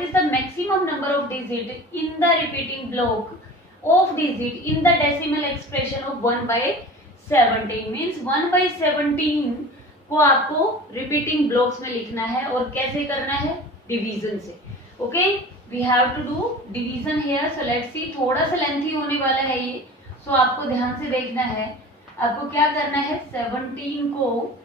what is the maximum number of digit in the repeating block of digit in the decimal expression of 1/17 means 1/17 को आपको repeating blocks में लिखना है और कैसे करना है, डिवीजन से. Okay, we have to do division here. So let's see, थोड़ा सा लेंथी होने वाला है ये, सो आपको ध्यान से देखना है. आपको क्या करना है, 17 को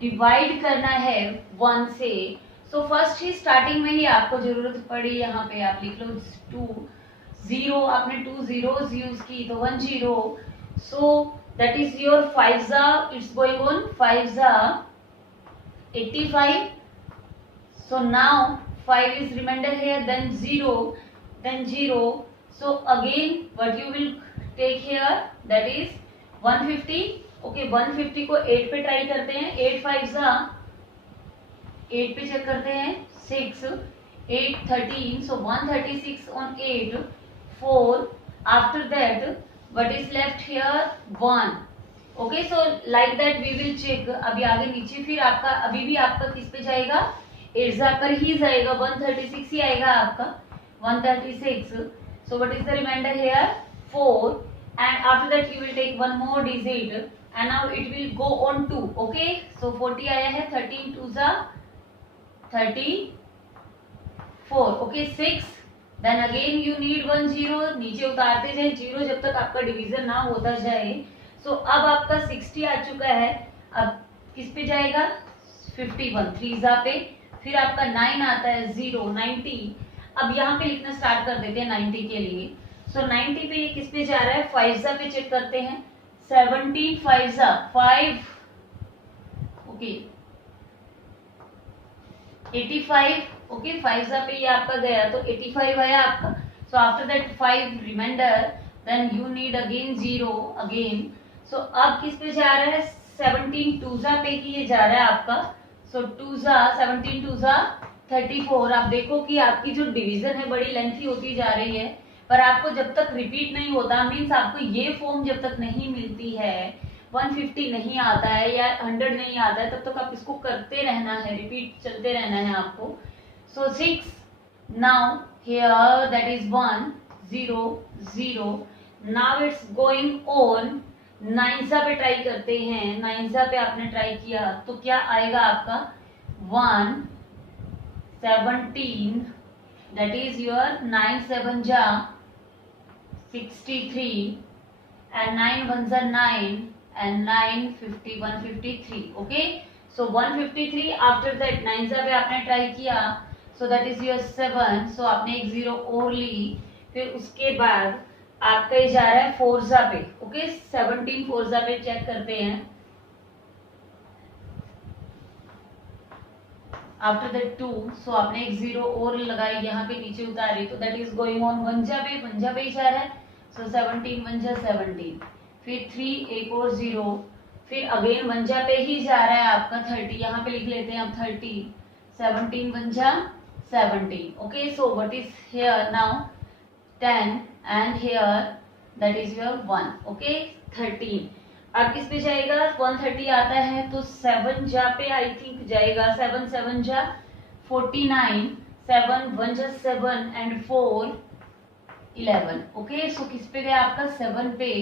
डिवाइड करना है 1 से. सो फर्स्ट ही स्टार्टिंग में ही आपको जरूरत पड़ी, यहाँ पे आप लिख लो 2 0, आपने 2 zeros यूज की तो 1 0. सो दैट इज योर 5 जा, इट्स गोइंग ऑन 5 जा 85. So now 5 is remainder here, then 0, then 0. So again what you will take here, that is 150. Okay, 150 को 8 पे ट्राई करते हैं. 8 5 जा 8 पे चेक करते हैं 6, 8 13. So 136 on 8 4. After that what is left here, 1. Okay, so like that we will check. अभी आगे नीचे फिर आपका अभी भी आपका किस पे जाएगा, एट्जा पर ही जाएगा. 136 ही आएगा आपका, 136. So what is the reminder here, 4. And after that you will take one more digit and now it will go on 2. Okay, so 40 आया है. 13 2 जा 34. Okay, 6. Then again you need 1 0. नीचे उतारते जाए 0 जब तक आपका डिवीजन ना होता जाए. सो अब आपका 60 आ चुका है. अब किस पे जाएगा, 51 3 जा पे. फिर आपका 9 आता है 0 90. अब यहाँ पे लिखना स्टार्ट कर देते हैं 90 के लिए. सो 90 पे ये किस पे जा रहा है, 5 जा पे चेक करते हैं. 17 5 जा 5. ओके, 85. ओके, 5 जा पे ये आपका गया तो 85 आया आपका. So after that 5 reminder, then you need again 0 again. So अब किस पे जा रहा है, 17 2 जा पे ही ये जा रहा है आपका. सो 2 जा 17 2 जा 34. आप देखो कि आपकी जो डिवीजन है बड़ी लेंथी होती जा रही है, पर आपको जब तक रिपीट नहीं होता, मीन्स आपको ये फॉर्म जब तक नहीं मिलती है, 150 नहीं आता है या 100 नहीं आता है, तब तक आप इसको करते रहना है, रिपीट चलते रहना है आपको. सो 6. Now here that is 1 0 0. Now it's going on 9 जा पे ट्राई करते हैं. 9 जा पे आपने ट्राई किया तो क्या आएगा आपका, 1 17. दैट इज योर 9 7 जा 63 and 9 1 जा 9 and 9 50 153. Okay, so 153. After that 9 जा पे आपने ट्राई किया, सो दैट इज योर 7. सो आपने एक 0 और ली. फिर उसके बाद आपका ये जा रहा है 4 जा पे. ओके, 17 4 जा पे चेक करते हैं. After that 2. सो आपने एक 0 और लगाई, यहाँ पे नीचे उतारी तो दैट इज गोइंग ऑन 1 जा पे. 1 जा पे ही जा रहा है. सो 17 1 जा 17. फिर 3 एक और 0. फिर अगेन 1 जा पे ही जा रहा है आपका 30. यहाँ पे लिख लेते हैं अब 30. 17 1 जा 17. Okay, so what is here now, 10 and here that is your 1. okay, 13. अब किस पे जाएगा, 130 आता है तो 7 जा पे आई थिंक जाएगा. 7 7 जा 49. 7 1 जा 7 and 4 11. ओके, सो किस पे गया आपका, 7 पे.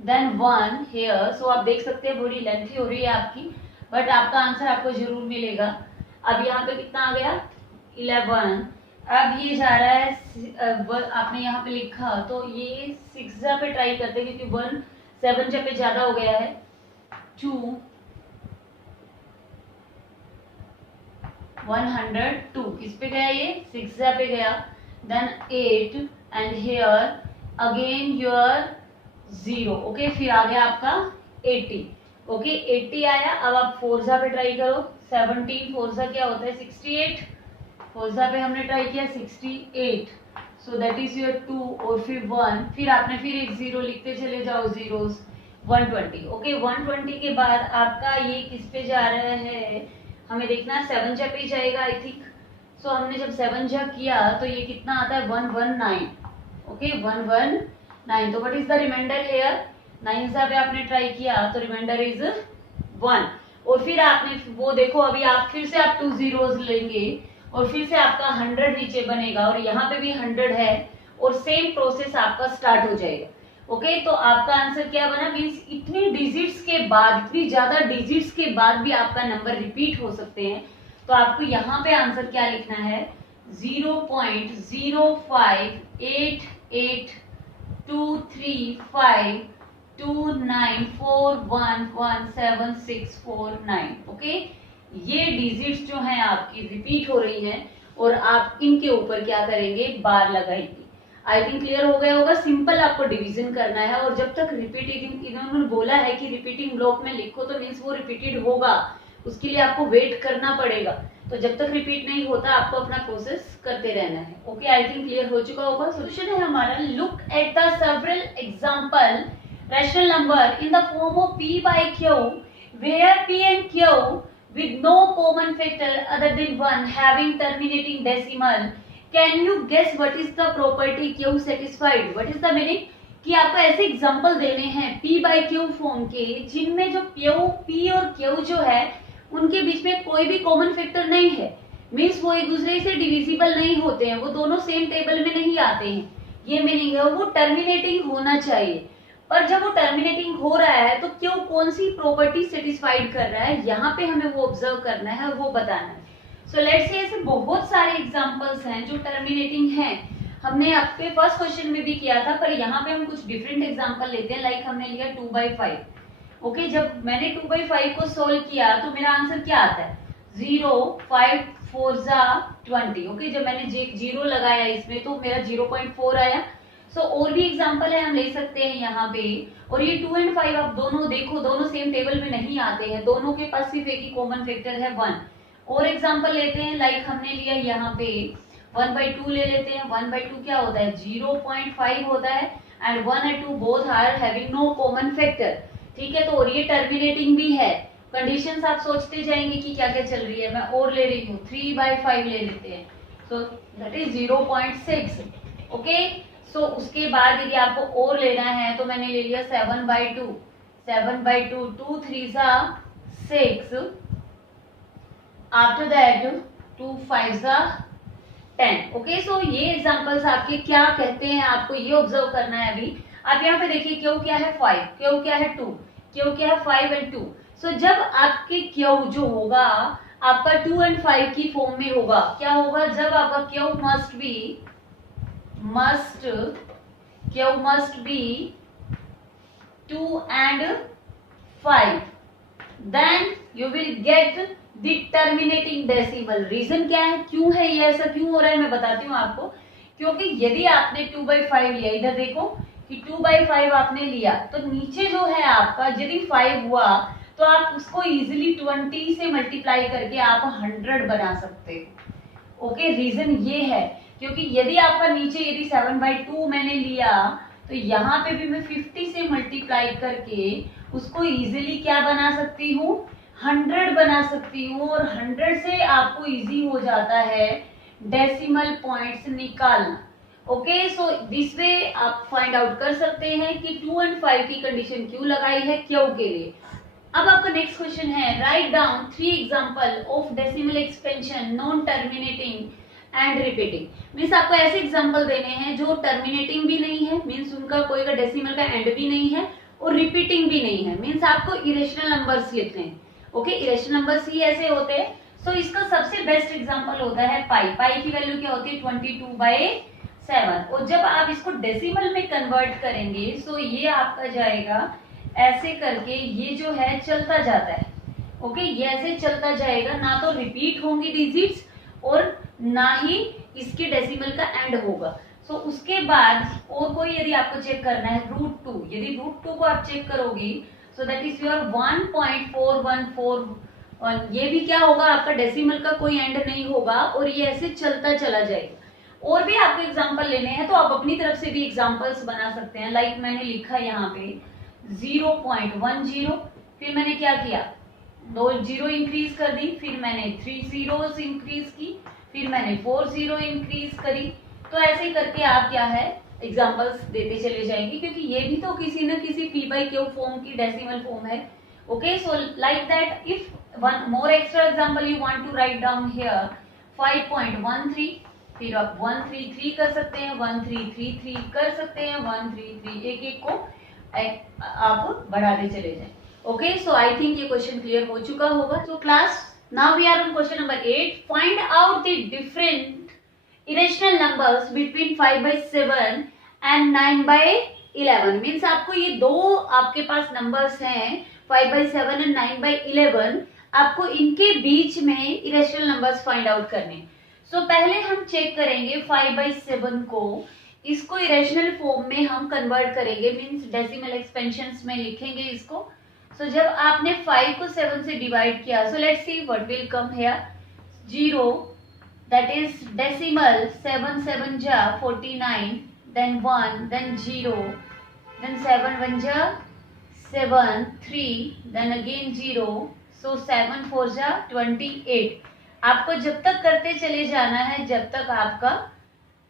Then 1 here. सो आप देख सकते हैं बड़ी लेंथी हो रही है आपकी, बट आपका आंसर आपको जरूर मिलेगा. अब यहाँ पे कितना आ गया, 11. अब ये जा रहा है, आपने यहाँ पे लिखा तो ये 6 जा पे ट्राई करते हैं क्योंकि 1 7 जा पे ज्यादा हो गया है. 2 102. किस पे गया ये, 6 जा पे गया. Then 8 and here again your 0. Okay, फिर आ गया आपका 80. ओके, 80 आया. अब आप 4 जा पे ट्राई करो. 17 4 जा क्या होता है, 68. 4 जा पे हमने ट्राई किया 68. सो दैट इज योर 2 और फिर 1. फिर आपने फिर एक 0 लिखते चले जाओ, जीरोस. 120. ओके, 120 के बाद आपका ये किस पे जा रहा है, हमें देखना 7 जा पे जाएगा आई थिंक. सो हमने जब 7 जा किया तो ये कितना आता है, 119. ओके, 119. तो what is the reminder here, 9 जा पे आपने ट्राई किया तो रिमाइंडर इज 1. और फिर आपने वो देखो, अभी आप फिर से आप 2 zeros लेंगे और फिर से आपका 100 नीचे बनेगा और यहाँ पे भी 100 है और सेम प्रोसेस आपका स्टार्ट हो जाएगा। ओके, तो आपका आंसर क्या बना, मीन्स इतनी डिजिट्स के बाद, इतनी ज्यादा डिजिट्स के बाद भी आपका नंबर रिपीट हो सकते हैं। तो आपको यहाँ पे आंसर क्या लिखना है, 0.05888235294117649। ओके, ये डिजिट्स जो हैं आपकी रिपीट हो रही हैं और आप इनके ऊपर क्या करेंगे, बार लगाएंगे। आई थिंक क्लियर हो गया होगा। सिंपल आपको डिवीजन करना है और जब तक रिपीटिंग, इन्होंने बोला है कि रिपीटिंग ब्लॉक में लिखो तो मीन्स वो रिपीटेड होगा, उसके लिए आपको वेट करना पड़ेगा। तो जब तक रिपीट नहीं होता आपको अपना प्रोसेस करते रहना है। ओके, आई थिंक क्लियर हो चुका होगा। सोल्यूशन है हमारा, look at the several example rational number in the form of p by q where p and q with no common factor other than 1 having terminating decimal. Can you guess what is the property q satisfied? What is the meaning? कि आपको ऐसे example देने हैं p by q form के जिनमें जो p और q जो है उनके बीच में कोई भी कॉमन फैक्टर नहीं है, मीन्स वो एक दूसरे से डिविजिबल नहीं होते हैं, वो दोनों सेम टेबल में नहीं आते हैं, ये मीनिंग है। वो टर्मिनेटिंग होना चाहिए, पर जब वो टर्मिनेटिंग हो रहा है तो क्यों, कौन सी प्रॉपर्टी सेटिस्फाइड कर रहा है, यहाँ पे हमें वो ऑब्जर्व करना है और वो बताना है। सो लेट्स से ऐसे बहुत सारे एग्जांपल्स हैं जो टर्मिनेटिंग हैं। हमने आपके फर्स्ट क्वेश्चन में भी किया था, पर यहाँ पे हम कुछ डिफरेंट एग्जांपल लेते हैं। लाइक हमने लिया 2/5। ओके, जब मैंने 2/5 को सोल्व किया तो मेरा आंसर क्या आता है, 0 5 4 20। ओके, जब मैंने 0 लगाया इसमें तो मेरा 0.4 आया। सो और भी एग्जांपल है, हम ले सकते हैं यहाँ पे। और ये 2 और 5 आप दोनों देखो, दोनों सेम टेबल में नहीं आते हैं, दोनों के पास सिर्फ एक ही कॉमन फैक्टर है 1। और एग्जांपल लेते हैं, लाइक हमने लिया यहाँ पे 1/2 ले लेते हैं। 1/2 क्या होता है, 0.5 होता है एंड 1 और 2 both are having no common factor. ठीक है, तो और ये टर्मिनेटिंग भी है। कंडीशंस आप सोचते जाएंगे कि क्या क्या चल रही है। मैं और ले रही हूँ, 3/5 ले लेते हैं, सो दैट इज 0.6। ओके, सो उसके बाद यदि आपको और लेना है तो मैंने ले लिया 7/2। 7/2, 2 3 6, आफ्टर दैट 2 5 10। ओके, सो ये एग्जांपल्स आपके क्या कहते हैं, आपको ये ऑब्जर्व करना है। अभी आप यहाँ पे देखिए, क्यों क्या है 5, क्यों क्या है 2, क्यों क्या है 5 और 2। सो जब आपके क्यों जो होगा आपका 2 और 5 की फॉर्म में होगा, क्या होगा, जब आपका Q must be 2 and 5, then you will get the terminating decimal. Reason क्या है, क्यों है ये, ऐसा क्यों हो रहा है मैं बताती हूँ आपको। क्योंकि यदि आपने 2/5 लिया, इधर देखो कि 2/5 आपने लिया तो नीचे जो है आपका यदि 5 हुआ तो आप उसको इजीली 20 से मल्टीप्लाई करके आप 100 बना सकते हो। ओके, रीजन ये है क्योंकि यदि आपका नीचे यदि 7/2 मैंने लिया तो यहाँ पे भी मैं 50 से मल्टीप्लाई करके उसको इजीली क्या बना सकती हूँ, 100 बना सकती हूँ। और 100 से आपको इजी हो जाता है डेसिमल पॉइंट्स निकालना। ओके, सो दिस वे आप फाइंड आउट कर सकते हैं कि 2 और 5 की कंडीशन क्यों लगाई है, क्यों के लिए। अब आपका नेक्स्ट क्वेश्चन है, write down 3 example of decimal expansion non terminating and repeating. Means आपको ऐसे एग्जांपल देने हैं जो टर्मिनेटिंग भी नहीं है, मीन्स उनका कोई का डेसिमल का एंड भी नहीं है और रिपीटिंग भी नहीं है। मीन्स आपको इरेशनल नंबर्स लिखने हैं। ओके, इरेशनल नंबर्स ही ऐसे होते हैं। सो इसका सबसे बेस्ट एग्जांपल होता है पाई। पाई की वैल्यू क्या होती है, 22/7। और जब आप इसको डेसिमल में कन्वर्ट करेंगे सो ये आपका जाएगा ऐसे करके, ये जो है चलता जाता है। ओके, ये ऐसे चलता जाएगा, ना तो रिपीट होंगी डिजिट्स और ना ही इसके डेसिमल का एंड होगा। सो उसके बाद और कोई यदि आपको चेक करना है √2, यदि √2 को आप चेक करोगे सो दैट इज योर 1.4141। ये भी क्या होगा, आपका डेसिमल का कोई एंड नहीं होगा और ये ऐसे चलता चला जाएगा। और भी आपको एग्जांपल लेने हैं तो आप अपनी तरफ से भी एग्जांपल्स बना सकते हैं। लाइक मैंने लिखा यहाँ पे 0.10, फिर मैंने क्या किया, 2 0 इंक्रीज कर दी, फिर मैंने 3 zeros इंक्रीज की, फिर मैंने 4 0 इंक्रीज करी। तो ऐसे करके आप क्या है एग्जांपल्स देते चले जाएंगे, क्योंकि ये भी तो किसी न किसी p/q फॉर्म की डेसिमल फॉर्म है। Okay, so like that if one more extra example you want to write down here, 5.13, फिर आप 133 कर सकते हैं, 1333 कर सकते हैं, 133, एक एक को आप बढ़ाते चले जाएं। ओके, सो आई थिंक ये क्वेश्चन क्लियर हो चुका होगा। So class, now we are on question number 8, find out the different irrational numbers between 5/7 and 9/11। Means आपको ये दो आपके पास नंबर्स हैं 5/7 एंड 9/11, आपको इनके बीच में इरेशनल नंबर्स फाइंड आउट करने। सो पहले हम चेक करेंगे 5/7 को, इसको इरेशनल फॉर्म में हम कन्वर्ट करेंगे, मीन्स डेसिमल एक्सपेंशंस में लिखेंगे इसको। सो जब आपने 5 को 7 से डिवाइड किया, सो let's see what will come here. 0, that is decimal, 7 7 ja 49, then 1, then 0, then 7 1 ja 7, 3, then again 0, so 7 4 ja 28। आपको जब तक करते चले जाना है जब तक आपका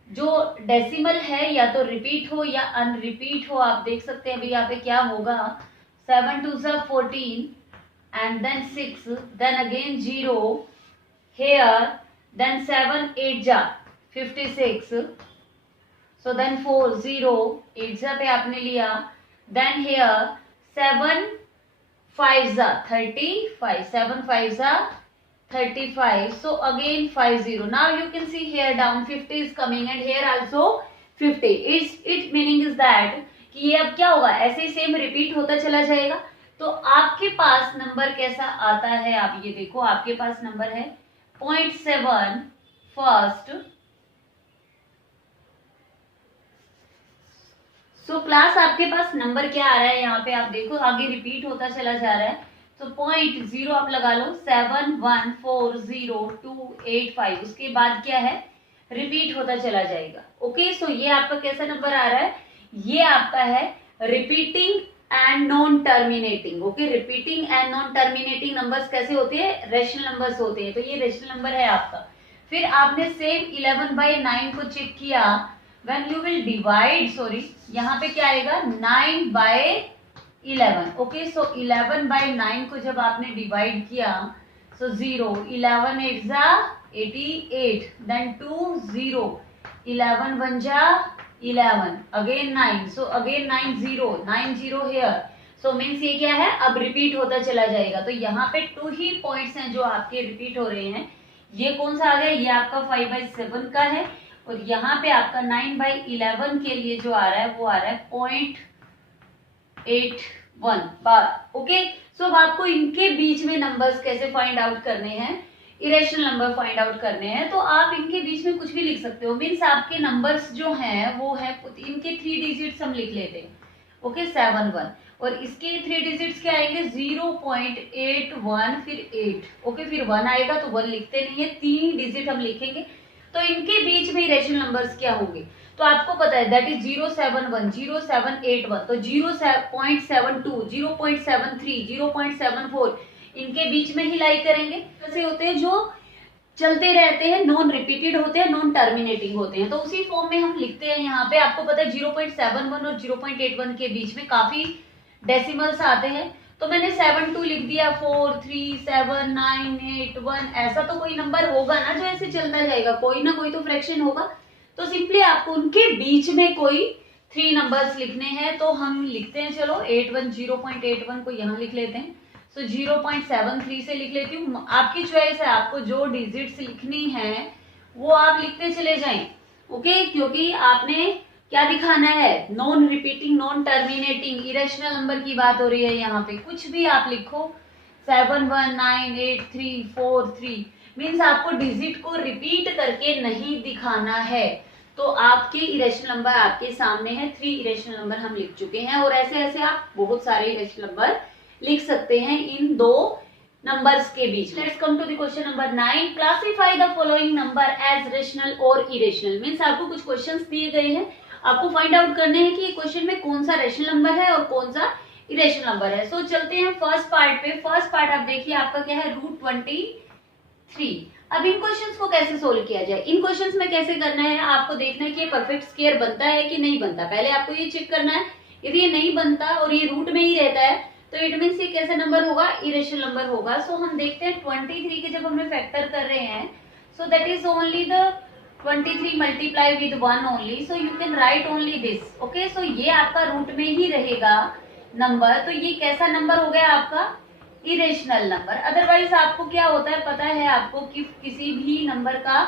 जो डेसिमल है या तो रिपीट हो या अनरिपीट हो। आप देख सकते हैं अभी यहाँ पे क्या होगा, 7 2 जा 14, and then 6, then again 0 here, then 7 8 जा 56, so then 4 0 8 जा पे आपने लिया, then here 7 5 जा 35, 7 5 जा 35, so again 5 0। now you can see here down 50 is coming and here also 50। its meaning is that कि ये अब क्या होगा, ऐसे ही सेम रिपीट होता चला जाएगा। तो आपके पास नंबर कैसा आता है, आप ये देखो, आपके पास नंबर है 0.7 फर्स्ट। सो क्लास आपके पास नंबर क्या आ रहा है, यहाँ पे आप देखो आगे रिपीट होता चला जा रहा है। तो 0.0 आप लगा लो, 7 1 4 0 2 8 5, उसके बाद क्या है, रिपीट होता चला जाएगा। ओके, सो ये आपका कैसा नंबर आ रहा है, ये आपका है repeating and non terminating. Okay, repeating and non terminating numbers कैसे होते हैं, रेशनल नंबर्स होते हैं, तो ये रेशनल नंबर है आपका। फिर आपने सेम 11/9 को चेक किया, when you will divide, sorry यहाँ पे क्या आएगा 9/11। ओके, सो 11/9 को जब आपने डिवाइड किया, सो 0 11 8 जा 88, देन 2 0 11 1 जा 11, again 9, so again 9 0 here. So means ये क्या है, अब रिपीट होता चला जाएगा। तो यहाँ पे 2 ही पॉइंट्स हैं जो आपके रिपीट हो रहे हैं। ये कौन सा आ गया, ये आपका 5/7 का है, और यहाँ पे आपका 9/11 के लिए जो आ रहा है वो आ रहा है 0.81 बार। ओके, सो अब आपको इनके बीच में नंबर्स कैसे फाइंड आउट करने हैं, इरेशनल नंबर फाइंड आउट करने हैं। तो आप इनके बीच में कुछ भी लिख सकते हो, मीन्स आपके नंबर्स जो हैं वो है, इनके 3 डिजिट्स हम लिख लेते हैं। ओके, 7 1, और इसके 3 डिजिट्स क्या आएंगे, 0.81 फिर 8। ओके, फिर 1 आएगा तो 1 लिखते नहीं है, 3 डिजिट हम लिखेंगे। तो इनके बीच में इरेशनल नंबर्स क्या होंगे, तो आपको पता है दैट इज 071 0781, तो 0.72 0.73 0.74 इनके बीच में ही लाई करेंगे। ऐसे होते हैं जो चलते रहते हैं, नॉन रिपीटेड होते हैं, नॉन टर्मिनेटिंग होते हैं, तो उसी फॉर्म में हम लिखते हैं। यहाँ पे आपको पता है 0.71 और 0.81 के बीच में काफी डेसिमल्स आते हैं, तो मैंने 7 2 लिख दिया, 4 3 7 9 8 1, ऐसा तो कोई नंबर होगा ना जो ऐसे चलता जाएगा, कोई ना कोई तो फ्रैक्शन होगा। तो सिंपली आपको उनके बीच में कोई 3 नंबर्स लिखने हैं, तो हम लिखते हैं, चलो 81 0.81 को यहाँ लिख लेते हैं। सो 0.73 से लिख लेती हूँ, आपकी चॉइस है, आपको जो डिजिट्स लिखनी है वो आप लिखते चले जाएं। ओके, क्योंकि आपने क्या दिखाना है, non repeating non terminating irrational number की बात हो रही है। यहाँ पे कुछ भी आप लिखो, 7 1 9 8 3 4 3, मीन्स आपको डिजिट को रिपीट करके नहीं दिखाना है। तो आपके इरेशनल नंबर आपके सामने है, 3 इरेशनल नंबर हम लिख चुके हैं, और ऐसे ऐसे आप बहुत सारे इरेशनल नंबर लिख सकते हैं इन 2 नंबर्स के बीच। Let's come to the question number 9, classify the following number as rational और इरेशनल। मीन्स आपको कुछ क्वेश्चंस दिए गए हैं, आपको फाइंड आउट करने हैं कि ये क्वेश्चन में कौन सा रेशनल नंबर है और कौन सा इरेशनल नंबर है। सो चलते हैं फर्स्ट पार्ट पे। फर्स्ट पार्ट आप देखिए, आपका क्या है, √23। अब इन क्वेश्चंस को कैसे सोल्व किया जाए, इन क्वेश्चंस में कैसे करना है, आपको देखना है कि ये परफेक्ट स्क्वायर बनता है कि नहीं बनता। पहले आपको ये चेक करना है, यदि ये नहीं बनता और ये रूट में ही रहता है तो इट मीन्स ये कैसा नंबर होगा, इरेशनल नंबर होगा। सो हम देखते हैं 23 के जब हमने फैक्टर कर रहे हैं, So that is only the 23 multiply with 1 only. So you can write only this. Okay, so ये आपका रूट में ही रहेगा नंबर. तो ये कैसा नंबर हो गया आपका? Irrational number. अदरवाइज आपको क्या होता है पता है आपको कि किसी भी नंबर का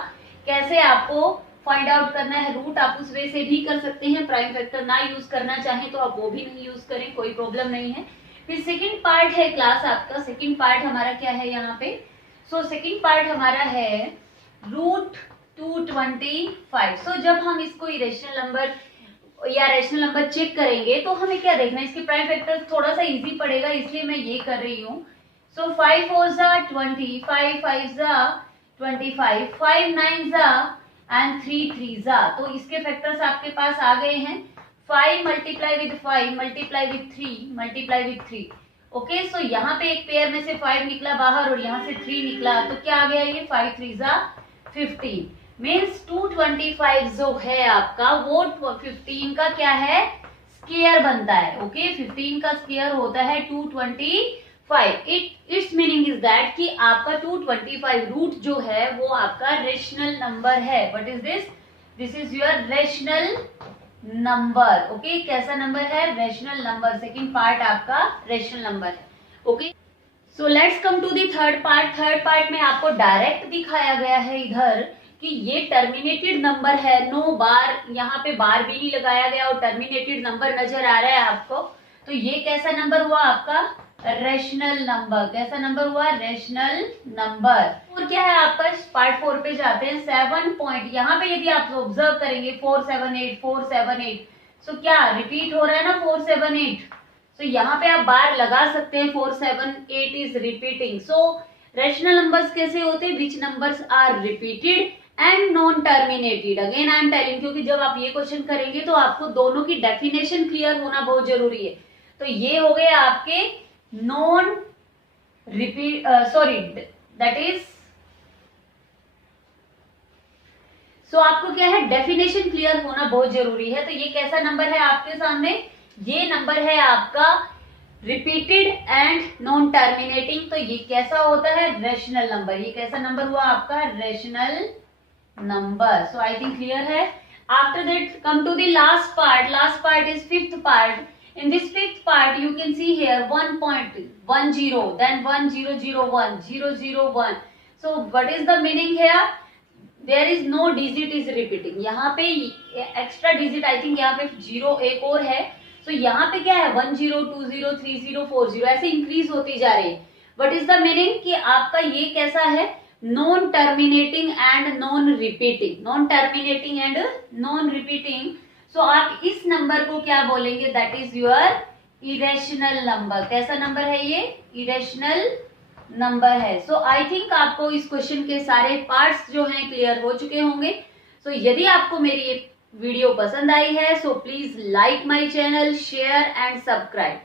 कैसे आपको फाइंड आउट करना है रूट. आप उस वे से भी कर सकते हैं. प्राइम फैक्टर ना यूज करना चाहें तो आप वो भी नहीं यूज करें, कोई प्रॉब्लम नहीं है. फिर सेकंड पार्ट है क्लास आपका. सेकंड पार्ट हमारा क्या है यहाँ पे? सो सेकंड पार्ट हमारा है रूट 225. सो जब हम इसको इरेशनल नंबर या रैशनल नंबर चेक करेंगे तो हमें क्या देखना है, इसके प्राइम फैक्टर थोड़ा सा इजी पड़ेगा इसलिए मैं ये कर रही हूँ. सो 5 4 जा 20, 5 5 जा 25, 5 9 जा एंड 3 3 जा. तो इसके फैक्टर्स आपके पास आ गए हैं. 5 multiply with 5 multiply with 3 multiply with 3. Okay, so यहाँ पे एक पेयर में से 5 निकला बाहर और यहाँ से 3 निकला. तो क्या आ गया ये? 5 3 जा 15. मीन्स 225 जो है आपका वो 15 का क्या है? स्क्वायर बनता है. ओके, 15 का स्क्वायर होता है 225. इट्स मीनिंग इज दैट कि आपका 225 रूट जो है वो आपका रेशनल नंबर है. What is this? This is your rational number. Okay, कैसा नंबर है? Rational number. सेकंड पार्ट आपका रेशनल नंबर है. Okay, so let's come to the third part. Third part में आपको डायरेक्ट दिखाया गया है इधर कि ये टर्मिनेटेड नंबर है. नो बार, यहाँ पे बार भी नहीं लगाया गया और टर्मिनेटेड नंबर नजर आ रहा है आपको. तो ये कैसा नंबर हुआ आपका? Rational number. कैसा नंबर हुआ? Rational number. और क्या है आपका? पार्ट 4 पे जाते हैं. 7 पॉइंट. यहाँ पे यदि आप ऑब्जर्व करेंगे 478 478. सो क्या रिपीट हो रहा है ना 478. सो यहाँ पे आप बार लगा सकते हैं. 478 is repeating. So rational numbers कैसे होते हैं? Which numbers are repeated and non terminated. Again I am telling, क्योंकि जब आप ये क्वेश्चन करेंगे तो आपको दोनों की डेफिनेशन क्लियर होना बहुत जरूरी है. तो ये हो गए आपके non repeat, sorry that is, so आपको क्या है? डेफिनेशन क्लियर होना बहुत जरूरी है. तो ये कैसा नंबर है आपके सामने? ये नंबर है आपका रिपीटेड एंड नॉन टर्मिनेटिंग. तो ये कैसा होता है? Rational number. ये कैसा नंबर हुआ आपका? Rational number. So I think clear है. After that come to the last part. Last part is fifth part. In this fifth part you can see here 1.10, then 1001 001. So what is the meaning here? There is no digit is repeating. यहाँ पे extra digit I think यहाँ पे 0 एक और है. So यहाँ पे क्या है? 10 20 30 40 ऐसे इंक्रीज होती जा रही है. What is the meaning? कि आपका ये कैसा है? Non terminating and non repeating. Non terminating and non repeating. So आप इस नंबर को क्या बोलेंगे? That is your irrational number. कैसा नंबर है ये? इरेशनल नंबर है. सो आई थिंक आपको इस क्वेश्चन के सारे पार्ट्स जो हैं क्लियर हो चुके होंगे. सो यदि आपको मेरी ये वीडियो पसंद आई है so please like my channel, share and subscribe.